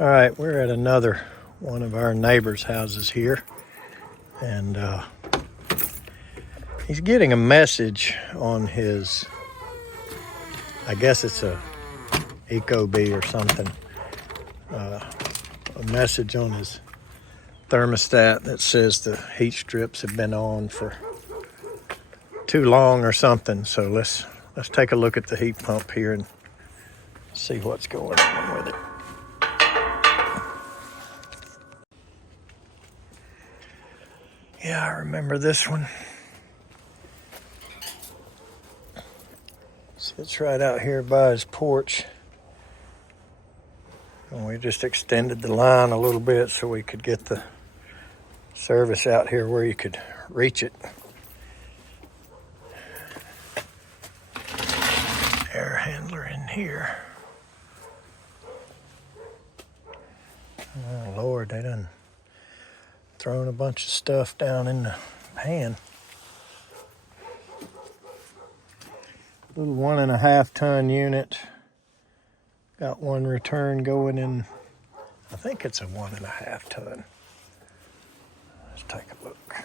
All right, we're at another one of our neighbors' houses here, and he's getting a message on his, I guess it's a Ecobee or something, a message on his thermostat that says the heat strips have been on for too long or something. So let's take a look at the heat pump here and see what's going on with it. Yeah, I remember this one. Sits right out here by his porch. And we just extended the line a little bit so we could get the service out here where you could reach it. Air handler in here. Oh Lord, they done thrown a bunch of stuff down in the pan. Little 1.5 ton unit. Got one return going in, I think it's a 1.5 ton. Let's take a look.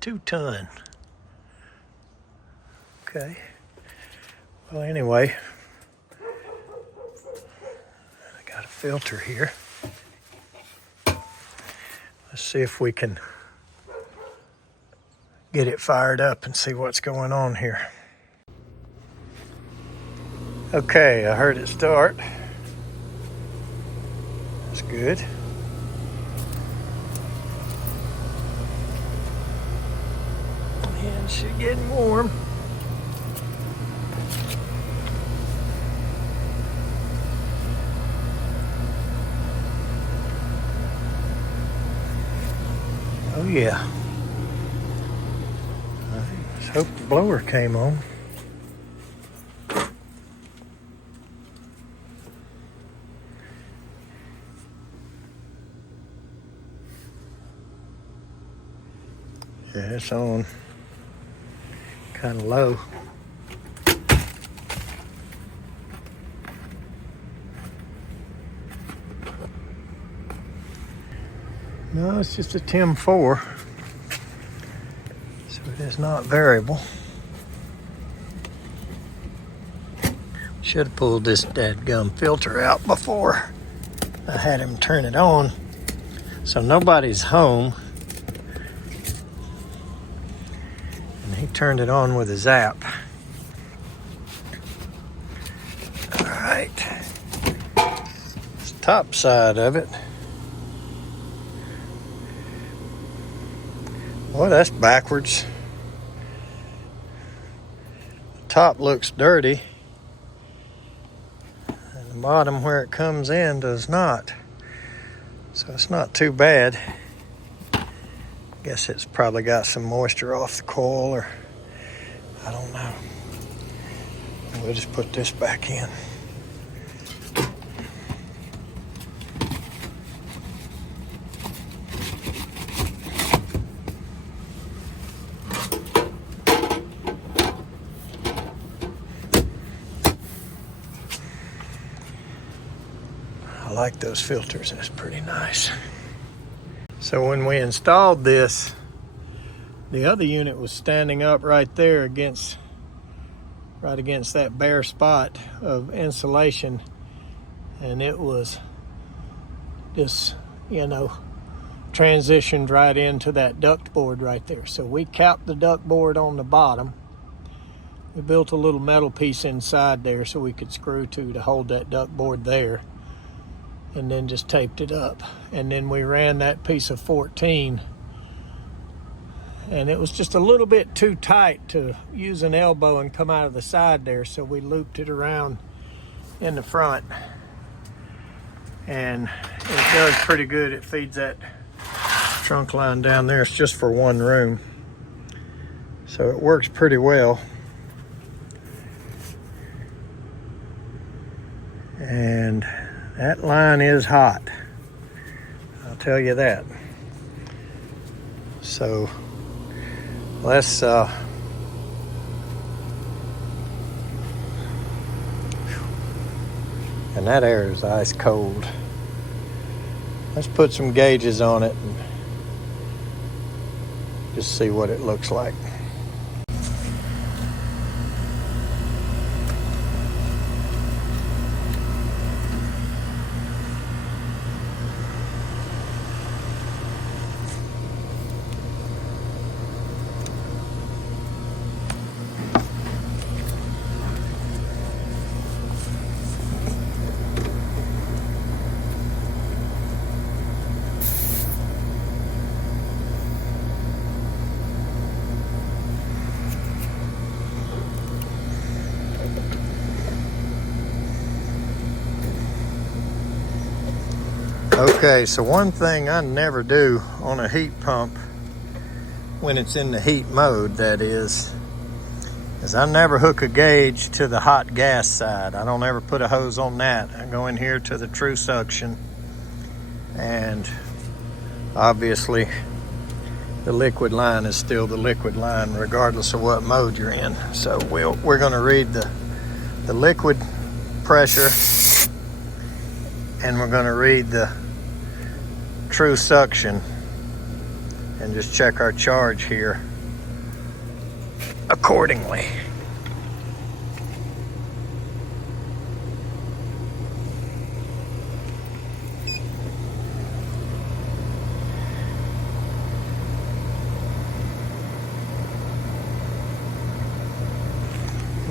2 ton. Okay. Well, anyway, I got a filter here. Let's see if we can get it fired up and see what's going on here. Okay, I heard it start. That's good. And she's getting warm. Oh yeah. Let's hope the blower came on. Yeah, it's on. Kind of low. No, it's just a TIM 4. So it is not variable. Should have pulled this dadgum filter out before I had him turn it on. So nobody's home. And he turned it on with his app. All right. It's the top side of it. Well, that's backwards. The top looks dirty. And the bottom where it comes in does not. So it's not too bad. Guess it's probably got some moisture off the coil, or I don't know. We'll just put this back in. I like those filters, that's pretty nice. So when we installed this, the other unit was standing up right there against that bare spot of insulation, and it was just, transitioned right into that duct board right there. So we capped the duct board on the bottom. We built a little metal piece inside there so we could screw to hold that duct board there, and then just taped it up. And then we ran that piece of 14, and it was just a little bit too tight to use an elbow and come out of the side there, so we looped it around in the front, and it does pretty good. It feeds that trunk line down there. It's just for one room, so it works pretty well. And that line is hot, I'll tell you that. So let's And that air is ice cold. Let's put some gauges on it and just see what it looks like. Okay, so one thing I never do on a heat pump when it's in the heat mode, that is I never hook a gauge to the hot gas side. I don't ever put a hose on that. I go in here to the true suction, and obviously the liquid line is still the liquid line regardless of what mode you're in. So we're going to read the liquid pressure, and we're going to read the true suction and just check our charge here accordingly.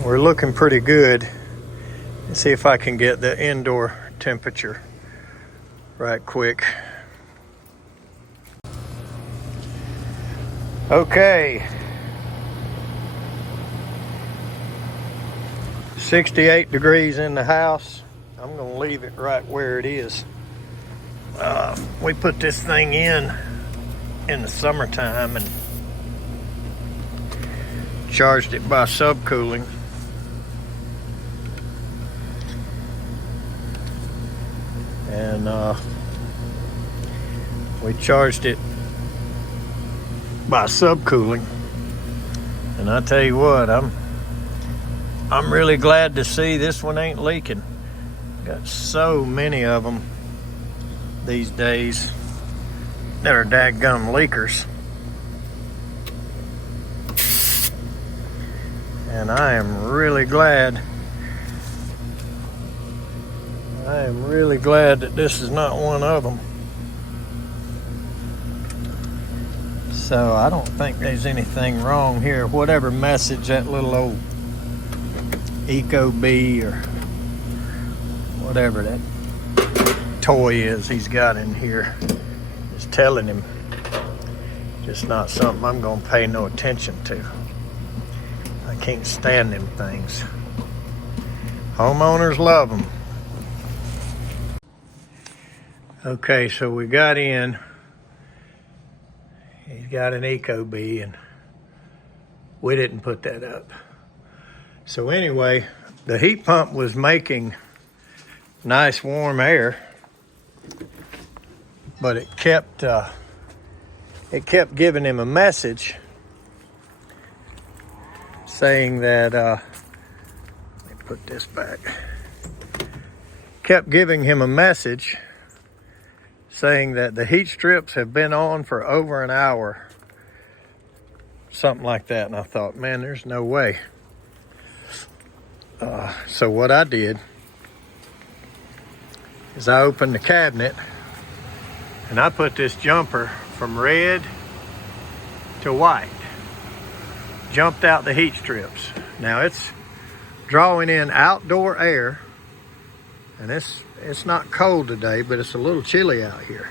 We're looking pretty good. Let's see if I can get the indoor temperature right quick. Okay, 68 degrees in the house. I'm gonna leave it right where it is. We put this thing in the summertime and charged it by subcooling. And we charged it by subcooling, and I tell you what, I'm really glad to see this one ain't leaking. Got so many of them these days that are dadgum leakers, and I am really glad that this is not one of them. So I don't think there's anything wrong here. Whatever message that little old Ecobee or whatever that toy is he's got in here is telling him, just not something I'm gonna pay no attention to. I can't stand them things. Homeowners love them. Okay, so we got in. He's got an Ecobee, and we didn't put that up. So anyway, the heat pump was making nice warm air, but it kept giving him a message saying that, let me put this back. Kept giving him a message saying that the heat strips have been on for over an hour, something like that. And I thought, man, there's no way. So what I did is I opened the cabinet and I put this jumper from red to white. Jumped out the heat strips. Now it's drawing in outdoor air, and it's not cold today, but it's a little chilly out here.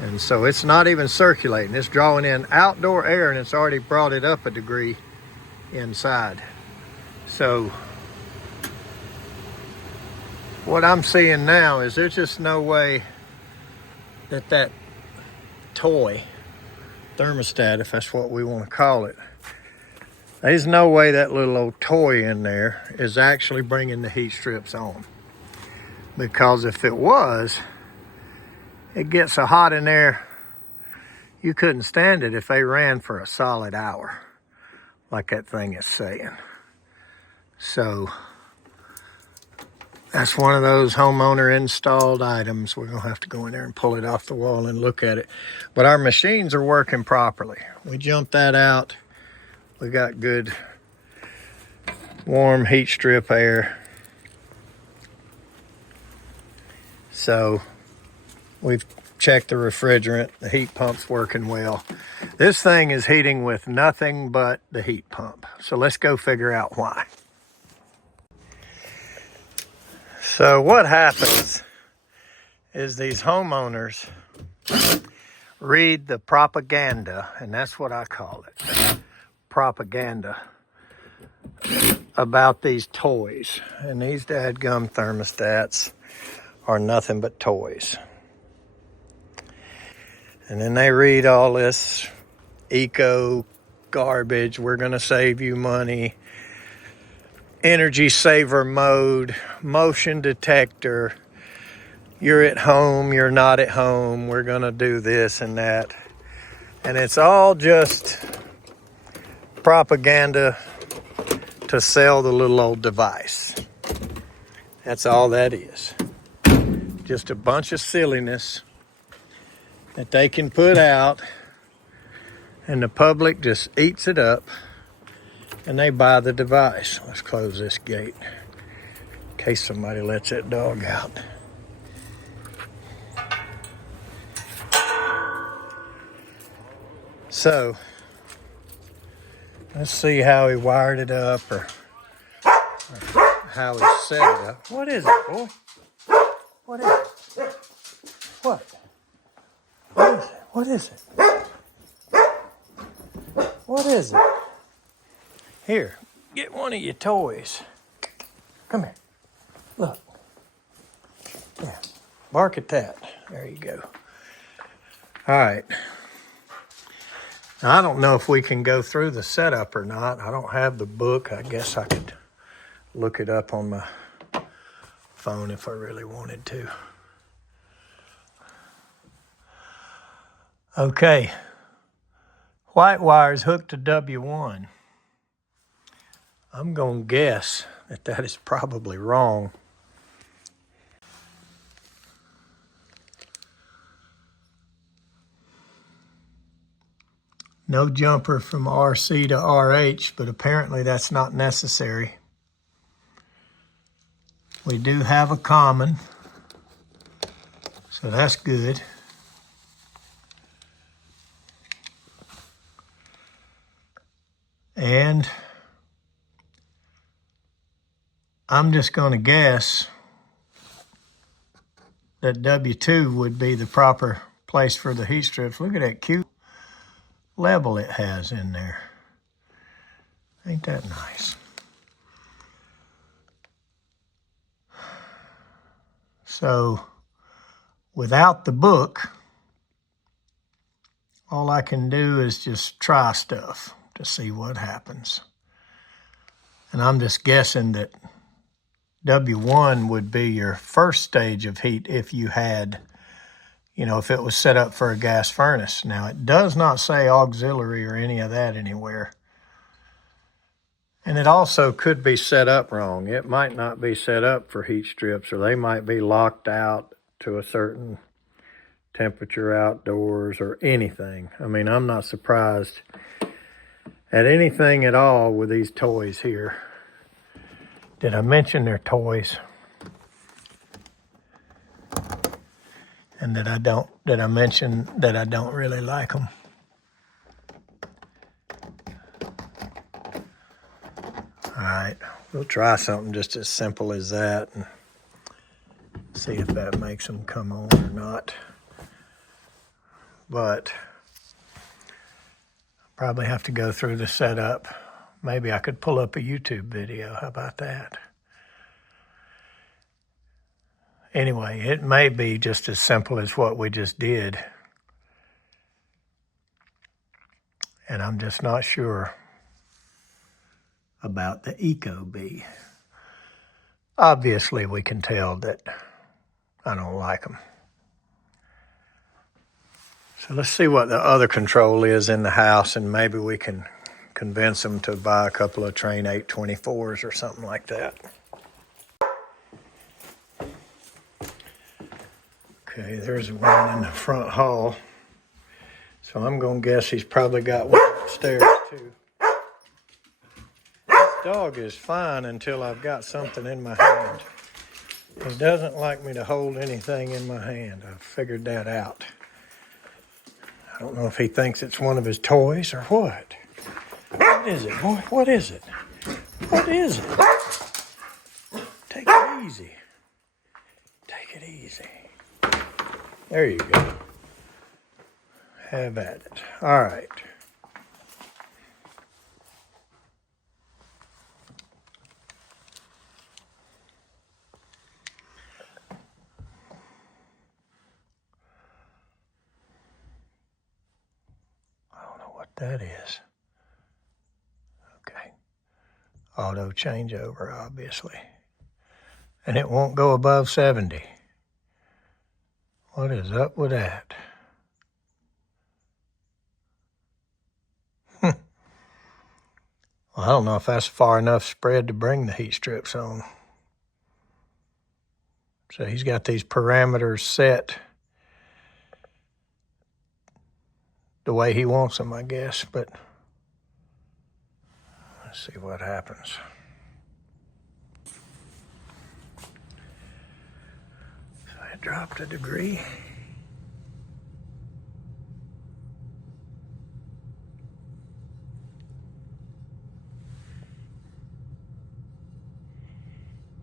And so it's not even circulating. It's drawing in outdoor air, and it's already brought it up a degree inside. So what I'm seeing now is there's just no way that toy, thermostat, if that's what we want to call it, there's no way that little old toy in there is actually bringing the heat strips on. Because if it was, it gets so hot in there, you couldn't stand it if they ran for a solid hour, like that thing is saying. So That's one of those homeowner installed items. We're going to have to go in there and pull it off the wall and look at it. But our machines are working properly. We jumped that out. We got good warm heat strip air. So we've checked the refrigerant. The heat pump's working well. This thing is heating with nothing but the heat pump. So let's go figure out why. So what happens is these homeowners read the propaganda, and that's what I call it, propaganda, about these toys. And these dadgum thermostats are nothing but toys. And then they read all this eco garbage. We're going to save you money. Energy saver mode, motion detector. You're at home, you're not at home. We're going to do this and that. And it's all just propaganda to sell the little old device. That's all that is. Just a bunch of silliness that they can put out, and the public just eats it up, and they buy the device. Let's close this gate in case somebody lets that dog out. So, let's see how he wired it up, or how he set it up. What is it, boy? What is it? What? What is it? What is it? What is it? Here, get one of your toys. Come here. Look. Yeah. Bark at that. There you go. All right. Now, I don't know if we can go through the setup or not. I don't have the book. I guess I could look it up on my phone if I really wanted to. Okay. White wire is hooked to W1. I'm going to guess that that is probably wrong. No jumper from RC to RH, but apparently that's not necessary. We do have a common, so that's good. And I'm just going to guess that W2 would be the proper place for the heat strips. Look at that cute level it has in there. Ain't that nice? So without the book, all I can do is just try stuff to see what happens. And I'm just guessing that W1 would be your first stage of heat if you had, you know, if it was set up for a gas furnace. Now, it does not say auxiliary or any of that anywhere. And it also could be set up wrong. It might not be set up for heat strips, or they might be locked out to a certain temperature outdoors or anything. I mean, I'm not surprised at anything at all with these toys here. Did I mention they're toys? And did I mention that I don't really like them? All right, we'll try something just as simple as that and see if that makes them come on or not. But I'll probably have to go through the setup. Maybe I could pull up a YouTube video. How about that? Anyway, it may be just as simple as what we just did. And I'm just not sure about the Ecobee. Obviously, we can tell that I don't like them. So let's see what the other control is in the house, and maybe we can convince them to buy a couple of Train 824s or something like that. Okay, there's one in the front hall. So I'm gonna guess he's probably got one upstairs too. This dog is fine until I've got something in my hand. He doesn't like me to hold anything in my hand. I've figured that out. I don't know if he thinks it's one of his toys or what. What is it, boy? What is it? What is it? Take it easy. Take it easy. There you go. Have at it. All right. I don't know what that is. Okay. Auto changeover, obviously. And it won't go above 70. What is up with that? Well, I don't know if that's far enough spread to bring the heat strips on. So he's got these parameters set the way he wants them, I guess, but let's see what happens. So I dropped a degree.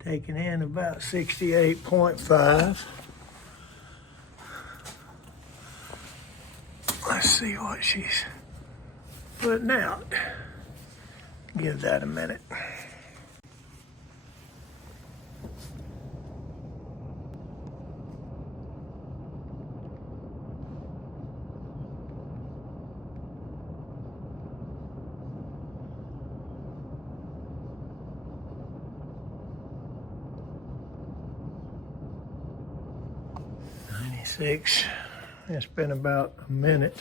Taking in about 68.5. Let's see what she's putting out. Give that a minute. It's been about a minute.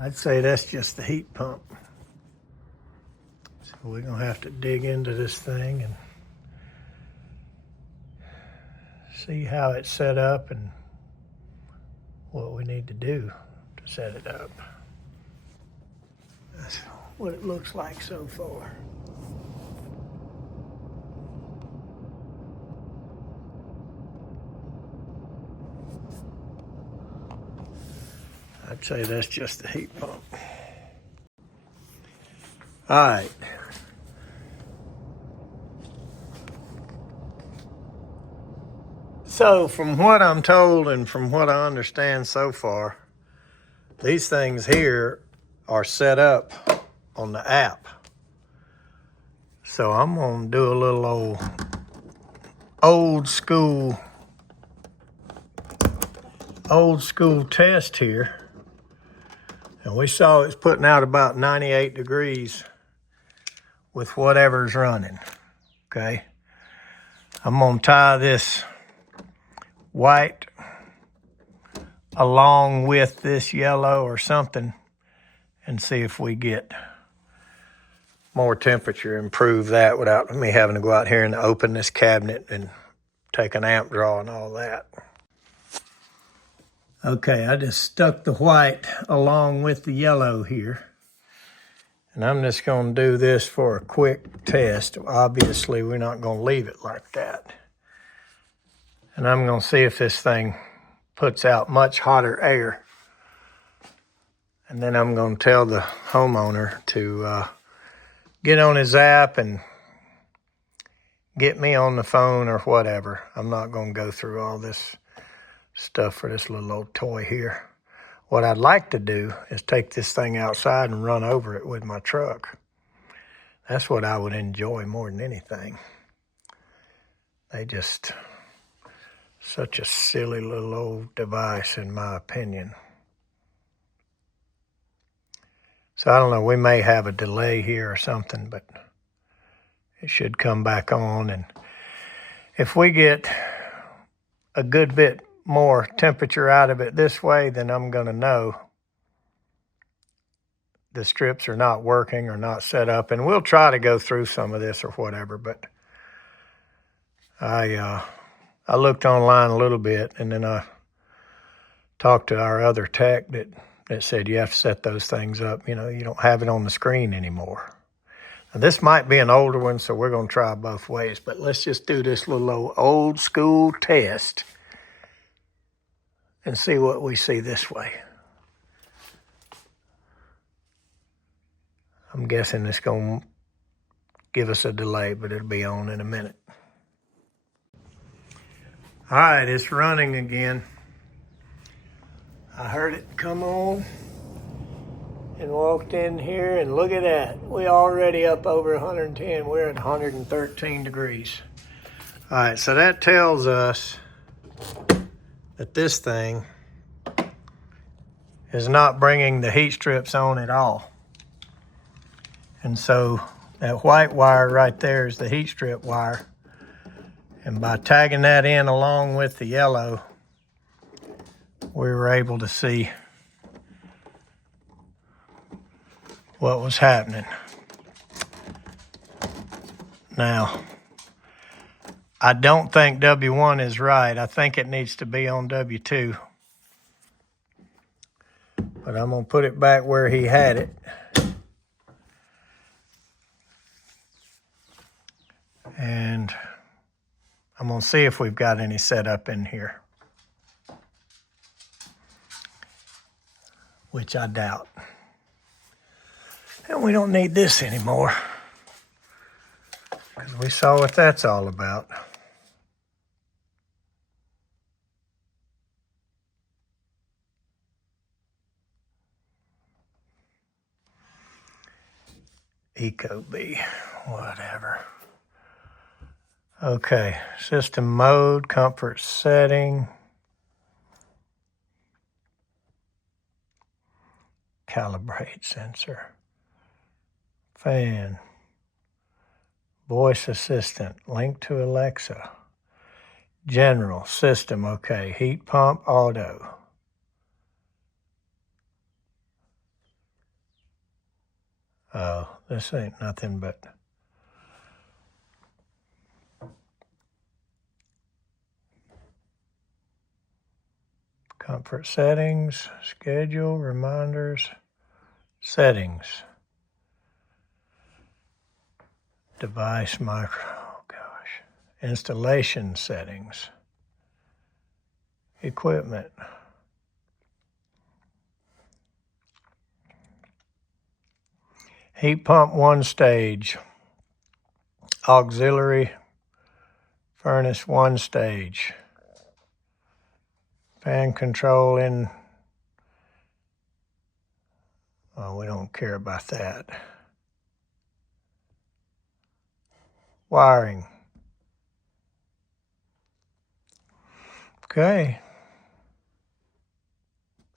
I'd say that's just the heat pump. So we're gonna have to dig into this thing and see how it's set up and what we need to do to set it up. That's what it looks like so far. I'd say that's just the heat pump. All right. So from what I'm told and from what I understand so far, these things here are set up on the app. So I'm gonna do a little old school test here. And we saw it's putting out about 98 degrees with whatever's running, okay? I'm gonna tie this white along with this yellow or something and see if we get more temperature, improve that without me having to go out here and open this cabinet and take an amp draw and all that. Okay, I just stuck the white along with the yellow here. And I'm just gonna do this for a quick test. Obviously, we're not gonna leave it like that. And I'm gonna see if this thing puts out much hotter air. And then I'm gonna tell the homeowner to get on his app and get me on the phone or whatever. I'm not gonna go through all this stuff for this little old toy here. What I'd like to do is take this thing outside and run over it with my truck. That's what I would enjoy more than anything. They just, such a silly little old device in my opinion. So I don't know, we may have a delay here or something, but it should come back on. And if we get a good bit more temperature out of it this way, then I'm going to know the strips are not working or not set up. And we'll try to go through some of this or whatever, but I I looked online a little bit, and then I talked to our other tech that said you have to set those things up. You know, you don't have it on the screen anymore. Now, this might be an older one, so we're going to try both ways, but let's just do this little old school test and see what we see this way. I'm guessing it's going to give us a delay, but it'll be on in a minute. All right, it's running again. I heard it come on and walked in here, and look at that. We're already up over 110. We're at 113 degrees. All right, so that tells us that this thing is not bringing the heat strips on at all. And so that white wire right there is the heat strip wire. And by tagging that in along with the yellow, we were able to see what was happening. Now, I don't think W1 is right. I think it needs to be on W2. But I'm going to put it back where he had it. And I'm going to see if we've got any set up in here, which I doubt. And we don't need this anymore, because we saw what that's all about. Ecobee, whatever. Okay, system mode, comfort setting, calibrate sensor, fan, voice assistant, link to Alexa, general, system, okay, heat pump, auto. Oh, this ain't nothing but comfort settings, schedule, reminders, settings, device micro, oh gosh, installation settings, equipment, heat pump 1 stage, auxiliary furnace 1 stage, fan control in, oh, we don't care about that. Wiring. Okay.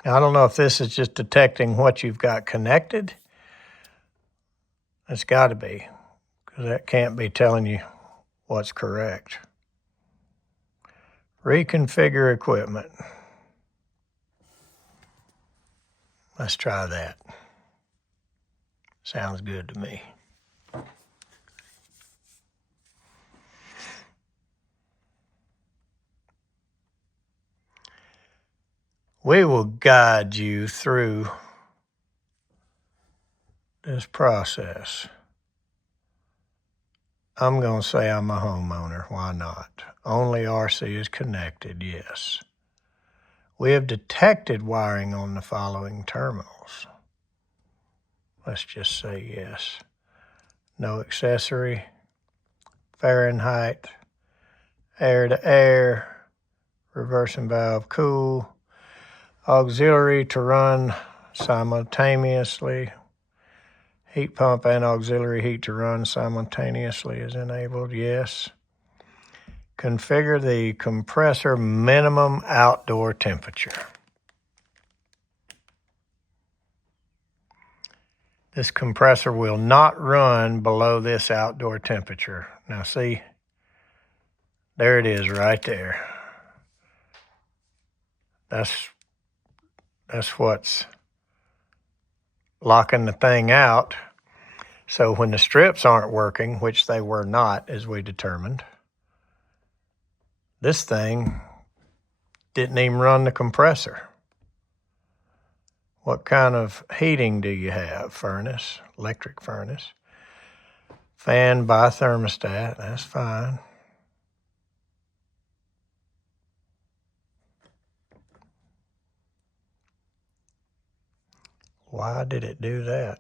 I don't know if this is just detecting what you've got connected. It's got to be, because that can't be telling you what's correct. Reconfigure equipment. Let's try that. Sounds good to me. We will guide you through this process. I'm going to say I'm a homeowner. Why not? Only RC is connected, yes. We have detected wiring on the following terminals. Let's just say yes. No accessory, Fahrenheit, air to air, reversing valve cool, auxiliary to run simultaneously. Heat pump and auxiliary heat to run simultaneously is enabled, yes. Configure the compressor minimum outdoor temperature. This compressor will not run below this outdoor temperature. Now see, there it is right there. That's what's locking the thing out. So when the strips aren't working, which they were not, as we determined, this thing didn't even run the compressor. What kind of heating do you have? Furnace, electric furnace. Fan by thermostat, that's fine. Why did it do that?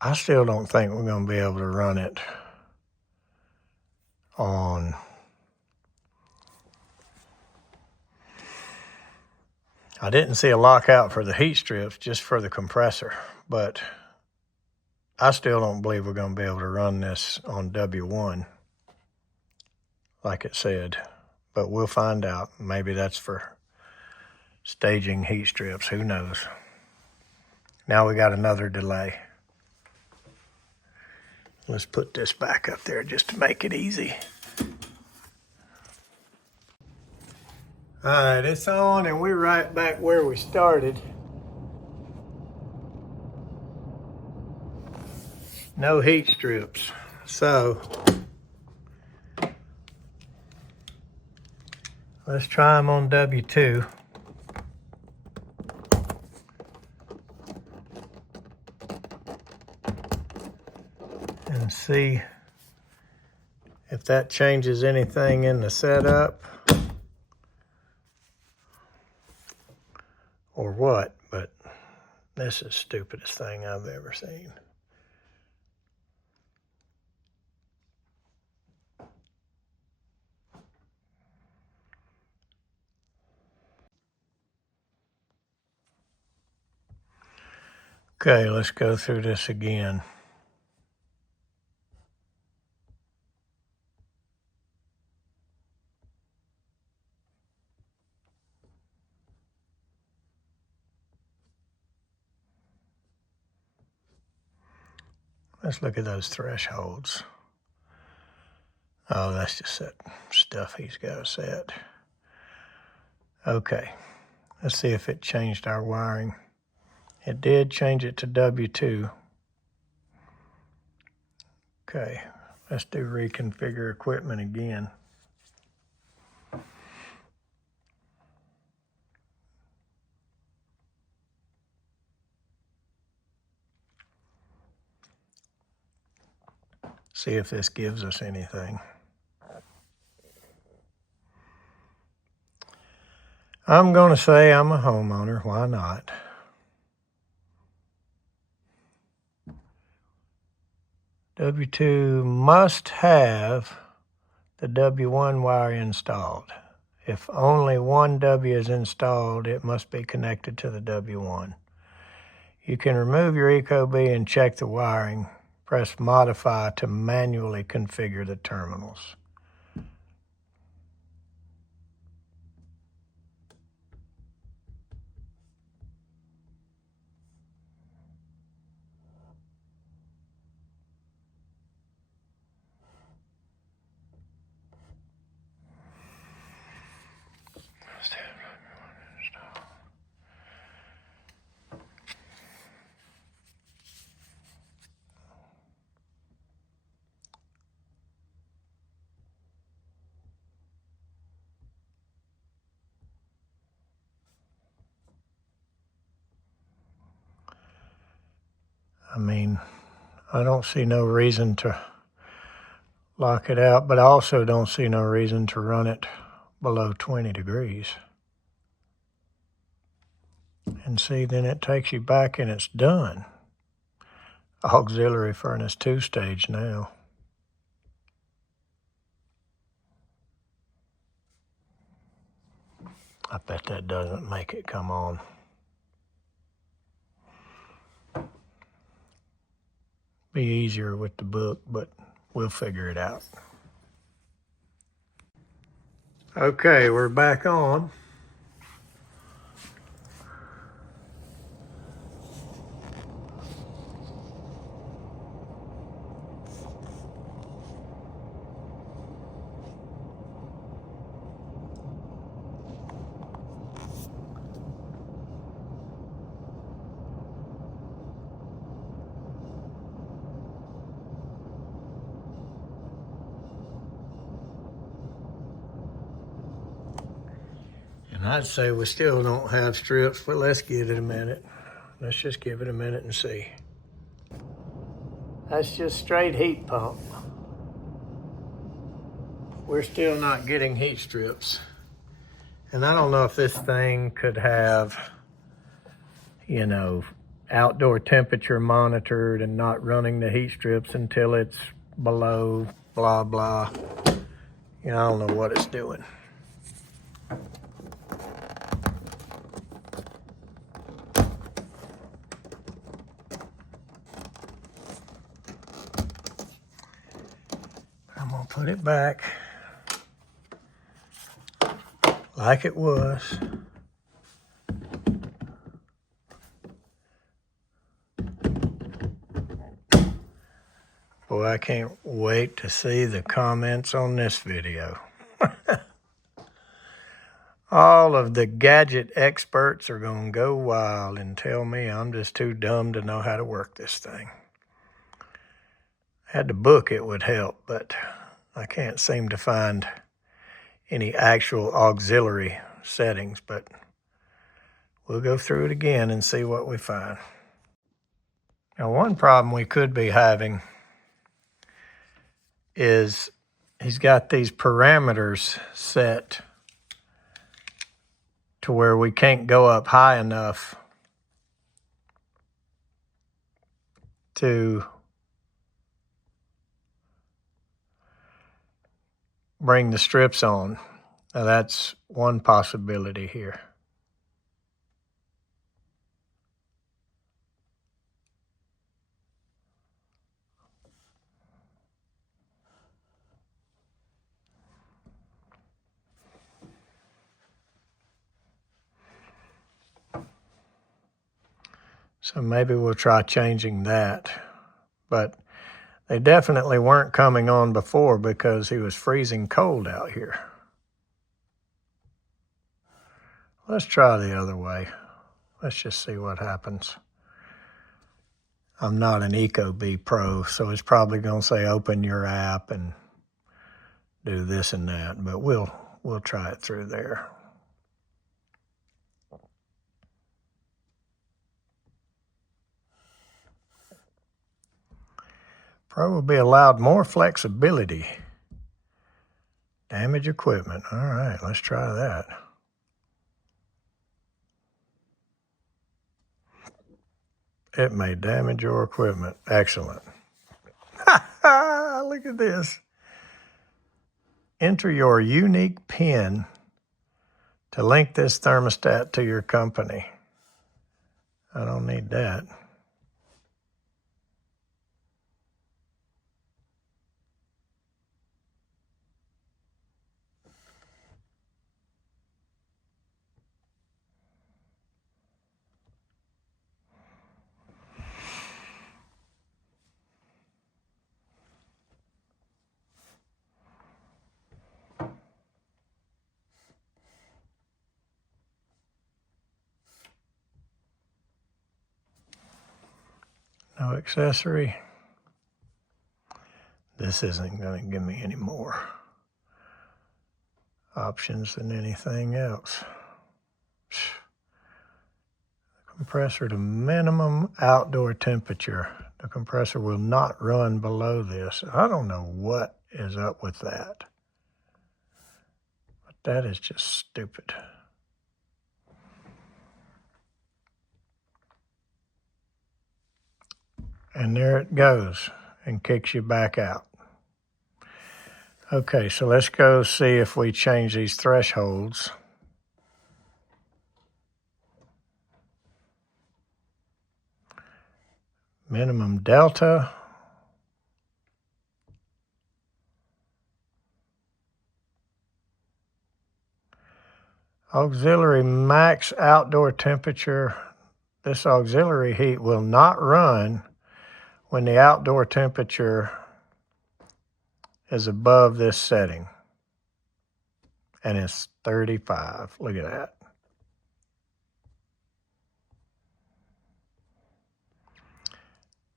I still don't think we're going to be able to run it on. I didn't see a lockout for the heat strips, just for the compressor, but I still don't believe we're going to be able to run this on W1 like it said, but we'll find out. Maybe that's for staging heat strips, who knows. Now we got another delay. Let's put this back up there just to make it easy. All right, it's on and we're right back where we started. No heat strips. So let's try them on W2. And see if that changes anything in the setup or what, but this is the stupidest thing I've ever seen. Okay, let's go through this again. Let's look at those thresholds. Oh, that's just that stuff he's got set. Okay, let's see if it changed our wiring. It did change it to W2. Okay, let's do reconfigure equipment again. See if this gives us anything. I'm going to say I'm a homeowner. Why not? W2 must have the W1 wire installed. If only one W is installed, it must be connected to the W1. You can remove your Ecobee and check the wiring. Press Modify to manually configure the terminals. I mean, I don't see no reason to lock it out, but I also don't see no reason to run it below 20 degrees. And see, then it takes you back and it's done. Auxiliary furnace 2-stage now. I bet that doesn't make it come on. Be easier with the book, but we'll figure it out. Okay, we're back on. And I'd say we still don't have strips, but let's give it a minute. Let's just give it a minute and see. That's just straight heat pump. We're still not getting heat strips. And I don't know if this thing could have, you know, outdoor temperature monitored and not running the heat strips until it's below blah, blah. You know, I don't know what it's doing. I'm gonna put it back like it was. Boy, I can't wait to see the comments on this video. All of the gadget experts are gonna go wild and tell me I'm just too dumb to know how to work this thing. Had the book, it would help, but I can't seem to find any actual auxiliary settings, but we'll go through it again and see what we find. Now, one problem we could be having is he's got these parameters set to where we can't go up high enough to bring the strips on. Now, that's one possibility here. So maybe we'll try changing that. But they definitely weren't coming on before because he was freezing cold out here. Let's try the other way. Let's just see what happens. I'm not an Ecobee pro, so it's probably going to say open your app and do this and that, but we'll try it through there. Pro will be allowed more flexibility. Damage equipment. All right, let's try that. It may damage your equipment. Excellent. Look at this. Enter your unique PIN to link this thermostat to your company. I don't need that. No accessory. This isn't going to give me any more options than anything else. Compressor to minimum outdoor temperature. The compressor will not run below this. I don't know what is up with that. But that is just stupid. And there it goes and kicks you back out. Okay, so let's go see if we change these thresholds. Minimum delta. Auxiliary max outdoor temperature. This auxiliary heat will not run when the outdoor temperature is above this setting. And it's 35. Look at that.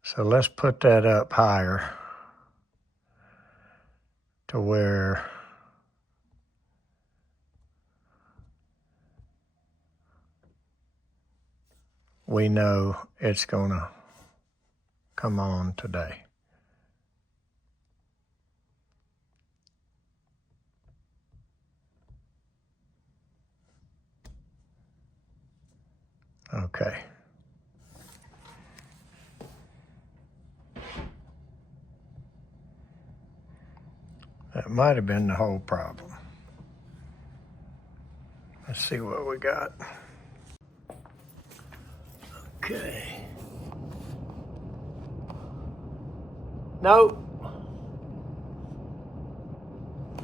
So let's put that up higher to where we know it's going to come on today. Okay. That might have been the whole problem. Let's see what we got. Okay. Nope.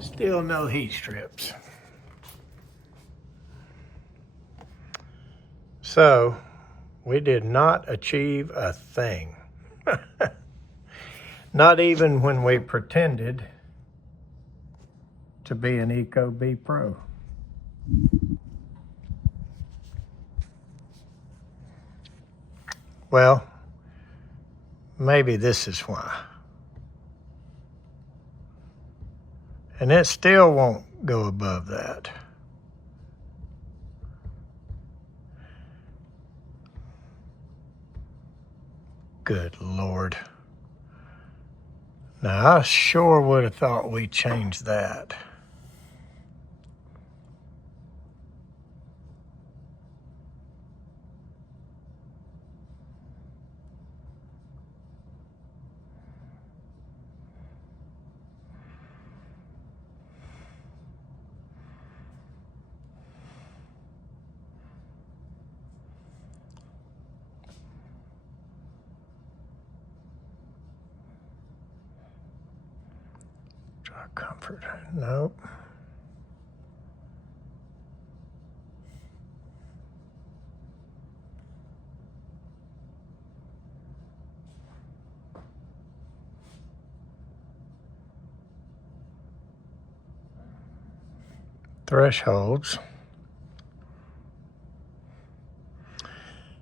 Still no heat strips. So, we did not achieve a thing. Not even when we pretended to be an Ecobee Pro. Well, maybe this is why. And it still won't go above that. Good Lord. Now, I sure would have thought we changed that. Dry comfort. Nope. Thresholds.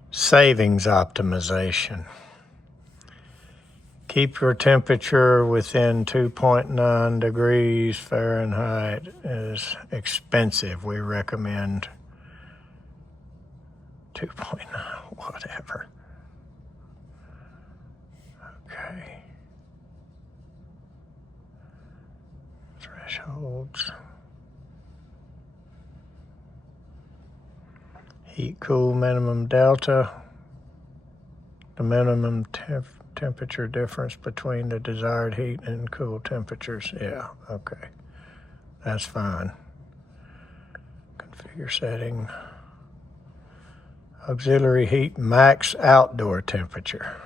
Savings optimization. Keep your temperature within 2.9 degrees Fahrenheit is expensive. We recommend 2.9, whatever. Okay. Thresholds. Heat cool minimum delta. The minimum temperature difference between the desired heat and cool temperatures. Yeah, okay. That's fine. Configure setting. Auxiliary heat max outdoor temperature.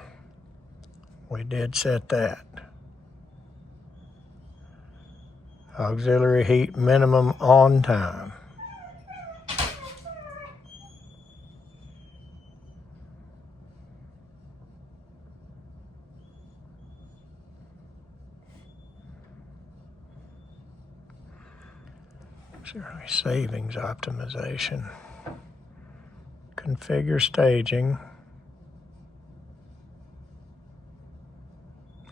We did set that. Auxiliary heat minimum on time. Auxiliary savings optimization. Configure staging.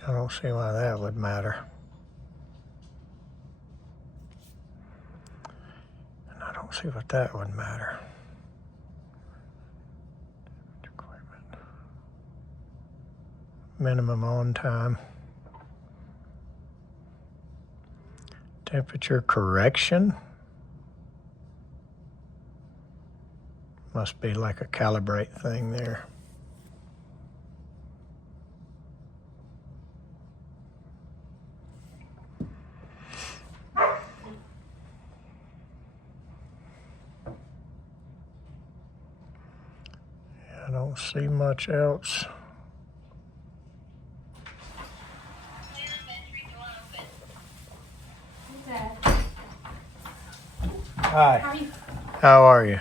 I don't see why that would matter. And I don't see what that would matter. Equipment. Minimum on time. Temperature correction. Must be like a calibrate thing there. I don't see much else. Hi. How are you?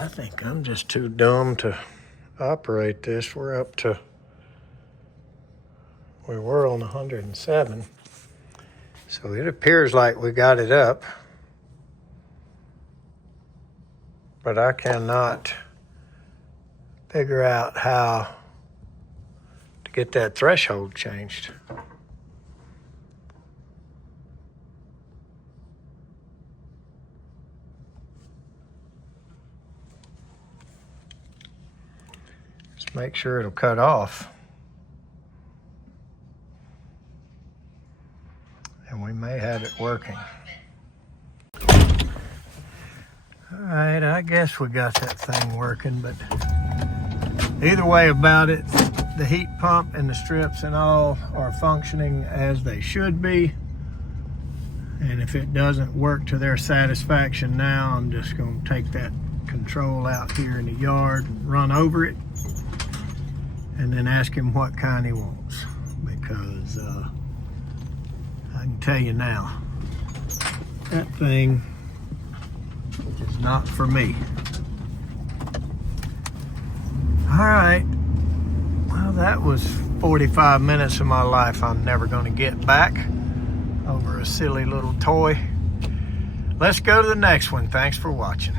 I think I'm just too dumb to operate this. We were on 107. So it appears like we got it up. But I cannot figure out how to get that threshold changed. Just make sure it'll cut off. And we may have it working. All right, I guess we got that thing working, but either way about it, the heat pump and the strips and all are functioning as they should be. And if it doesn't work to their satisfaction now, I'm just going to take that control out here in the yard and run over it and then ask him what kind he wants, because I can tell you now, that thing is not for me. All right, well, that was 45 minutes of my life I'm never going to get back over a silly little toy. Let's go to the next one. Thanks for watching.